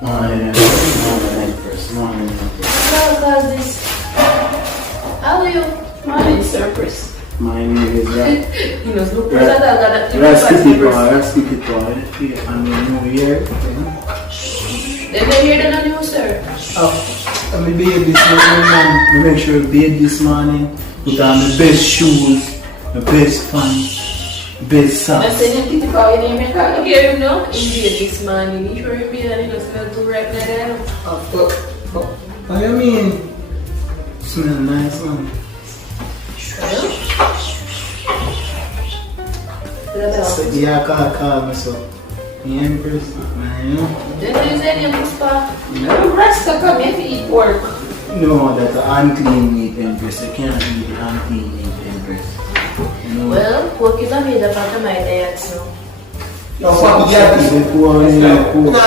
Morning, Empress. Morning, Empress. Hello, Gladys. How are you? Morning, Surprise. My name is You know, look at that. Rasky boy. And the new year. Then they hear the news, sir. Oh, I'm a bathe this morning, man. I make sure I bathe this morning. Put on the best shoes, the best pants, best socks. I said, you think about your name, I can't hear him now. He did this morning. He sure he made and he don't smell too right now. What do you mean? Smell nice, man. Yeah, call me so. The Empress, man, you know. Then you say you spa. No, Rasta come here to eat pork. No, that's an unclean meat, Empress. You can't eat the unclean meat, Empress. You know? Well, pork is a made up of my diet, so. No, fuck that. Before you know,